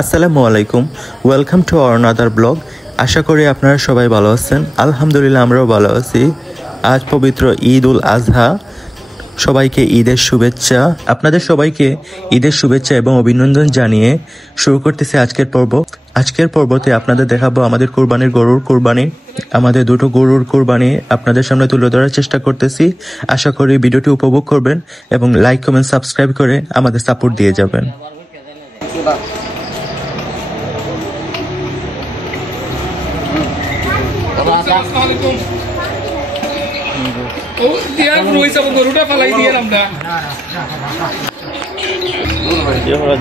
আসসালামু আলাইকুম, welcome to our another blog. আশা করি আপনারা সবাই ভালো আছেন। আলহামদুলিল্লাহ আমরাও ভালো আছি। আজ পবিত্র ঈদ উল আজহা, সবাইকে ঈদের শুভেচ্ছা। আপনাদের সবাইকে ঈদের শুভেচ্ছা এবং অভিনন্দন জানিয়ে শুরু করতেছি আজকের পর্ব। আজকের পর্বতে আপনাদের দেখাবো আমাদের কোরবানির গরুর কোরবানি। আমাদের দুটো গরুর কোরবানি আপনাদের সামনে তুলে ধরার চেষ্টা করতেছি। আশা করি ভিডিওটি উপভোগ করবেন এবং লাইক কমেন্ট সাবস্ক্রাইব করে আমাদের সাপোর্ট দিয়ে যাবেন।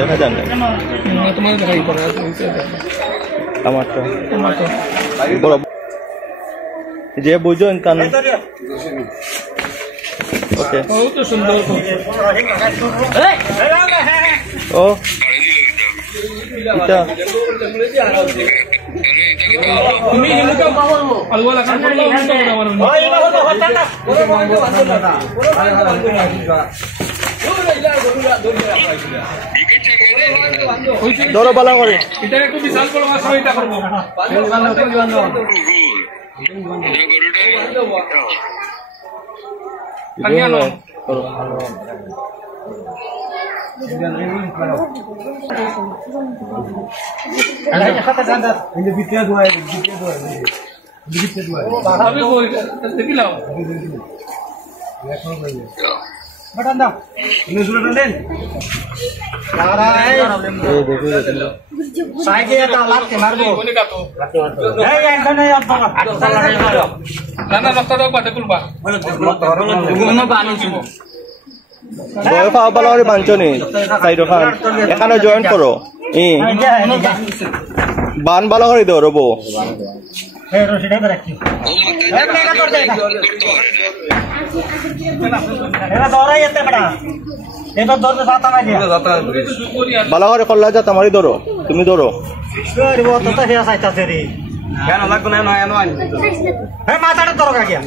দেখা যান যে বুঝো কান ওকে সুন্দর ও তুমি ধরো বালা করে এটা একটু বিশাল বড় মাছ এটা করব আনিয়ানো আরে খাতা গান্দা ইন্দে বিটিয়া দোয়া আমি কই দেখিলাম বটন দাও ইনে শুরু দেন লাগরা এই দেখো সাইডে এটা লাগতে মারবো এই এখানে আপনারা না না লক্ষ্য দাও পাতে কুলবা কোনো বানি ছিল বয় খাওয়া পালা করে বাঞ্চনি সাইড খান এখানে জয়েন করো বান ভালো করে দাও রবো ভালো করে করলা যা তোমারই ধরো তুমি ধরো কেন লাগবে না মাথাটা ধরো কাকিয়া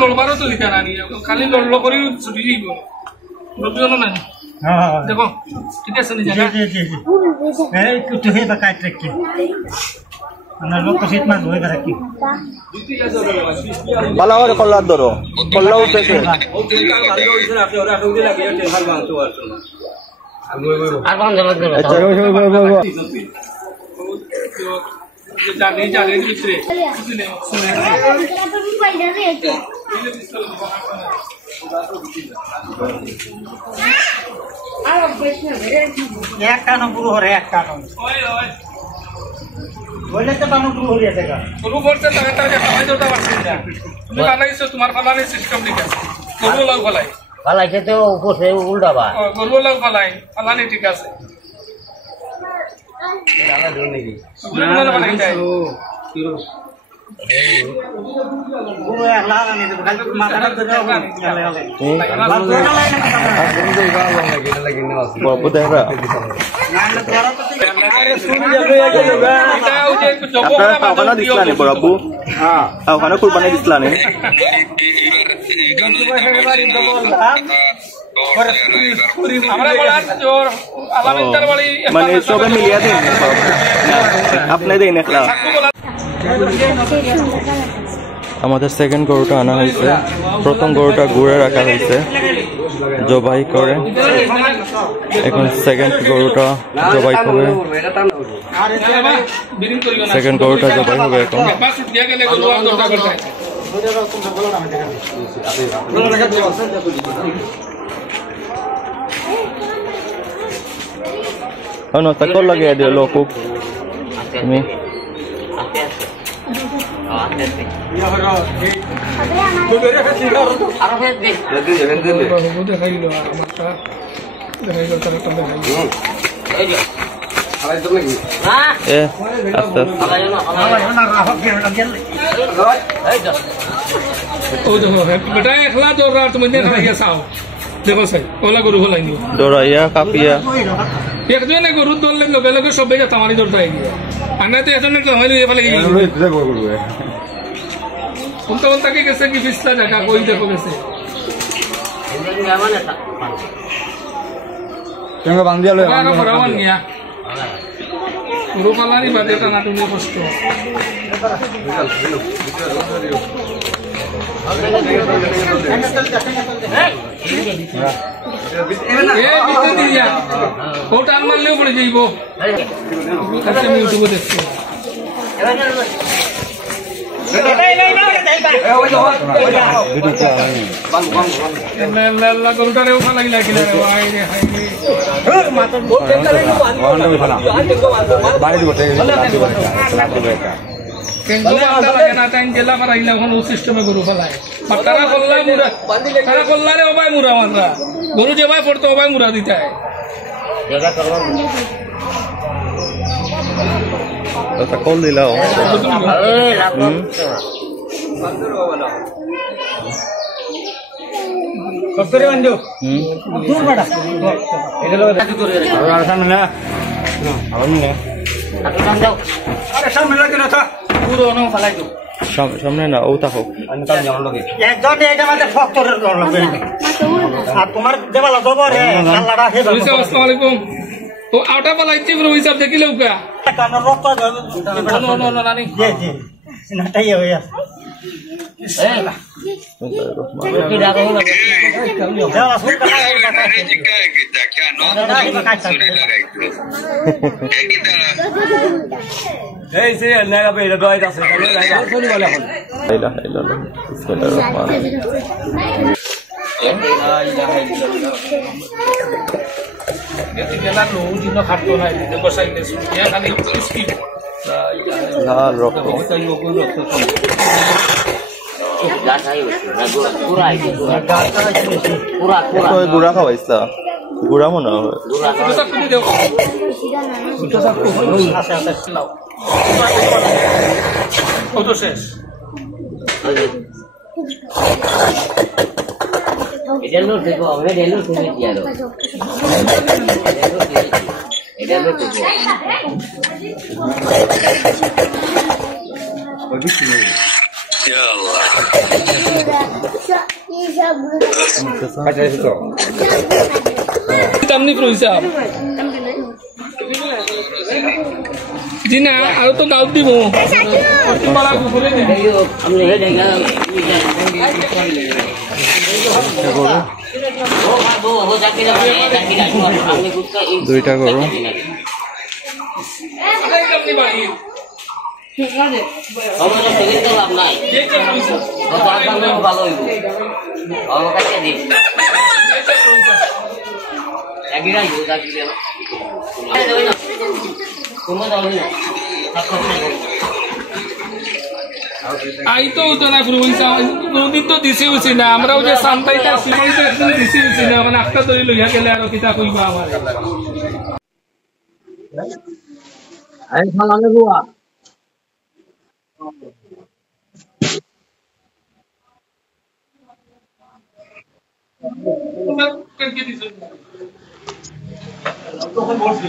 লড়বারও তো দিতে না খালি লড়লো করে ছুটি যাইব না দেখো ঠিক আছে বালাওয়ার কল্লার ধরো কল্লা উঠেছে একটা পুরো হরে একটা তোমার ফালানি সিস্টেম ঠিক আছে গরু লাগ ফালাই ফালাইছে তো উপরে উল্টাবা গরু লাগ ফালাই ফালানি ঠিক আছে কুরবানি দিসলা মানে সবে মিলিয়ে দিন আপনি দিন একলা। আমাদের সেকেন্ড গরুটা আনা হয়েছে। প্রথম গরুটা ঘুরে রাখা হয়েছে জবাই করে, এখন সেকেন্ড গরুটা জবাই হবে। সেকেন্ড গরুটা জবাই হবে এখন। তাকর লাগিয়ে দিল খুব তুমি বেটা একলা দৌড় তুমি দেখো সাই ওলা গরু হলাই নি দৌড়াইয়া কাপিয়া একজনে গরু ধরলে লগে লগে সবাই যা তামারি ধরতে গিয়ে আনা তো এজনে তো হইলো এফালে গিয়ে বলতে বলতে কি গেছে কি পিছলা জায়গা কই দেখো গেছে কেন বান্ধিয়া লয় আরো ফরাওয়ান নিয়া গরু পালানি বাদে টা না তুমি কষ্ট বিতে দিয়া ওটা মারলেও পড়ে যাইব আমি ইউটিউবে দেখছি গরুটারে ওঠা লাগিলা কিনা রে ভাই রে হাই গরু যে ভাই পড়তো ভাই মুরা দিতে কল দিলাও সামনে না ও থাকো আসসালামাইকুম ও আটা পালাইছি পুরো হিসাব দেখিলে উকা খাটতো নাই বসাই লাল রক্ত গুড়া খাওয়াইছা গুড়া মনে হয় শেষ এটা লোট দেখো আমরা ডেলো তুমি দিয়ালো এটা লোট দেখো ya Allah tamni proisa Dina আৰু তো গাউত দিব পালা ঘুরে দিই আমনে হে দেখা দুইটা করো আই তো তো না প্রভিন্স নদী তো দিছে হইছে না আমরাও যে সামপাইটা সিমাইতে একদম দিছে হইছে না মানে একটা ধরে লইয়া গেলে আর কিতা কইবা আমার আই ফালালে বুয়া কে দিছে তখন বলছি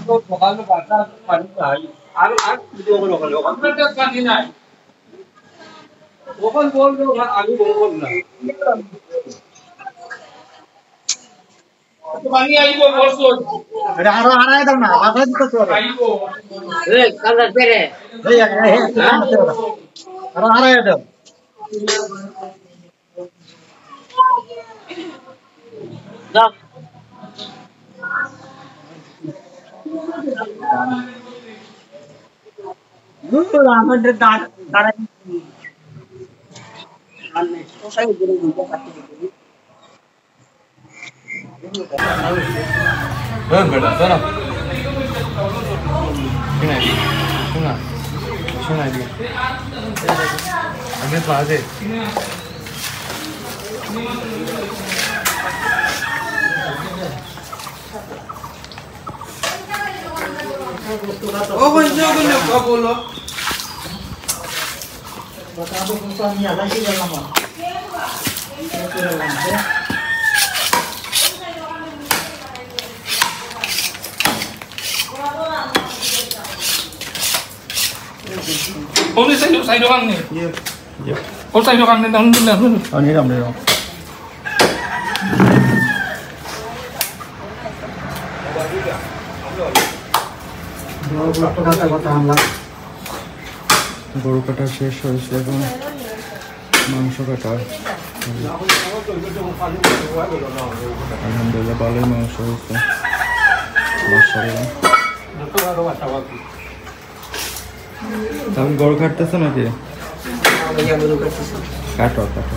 তো সকালে বাচ্চা পানি খাই আর ভিডিও করে ওখানে ওখানে পানি নাই ওখান বলবো আলু বলবো না পানি আইবো বলছো এটা আরো হারায় দাও না বাধা দিতে তো আইবো এই কালার পেরে এই আরো হারায় দাও দাও আমাদের দাঁড়া সোসাই করে দিতে পারছি বেটা চলো শোনা শোনা আমি তো আছে ও বন্ধু বন্ধু বলো বতা তো আমি আলাদা গেলাম Only side doang nih. Oh side doang nih, tahun benar. Oh, ini dong. গরু কাটা শেষ হয়েছে, এখন মাংস কাটা। আলহামদুলিল্লাহ ভালোই মাংস হয়েছে, মাশাআল্লাহ। তুমি গরু কাটতেছো নাকি? কাটো কাটো।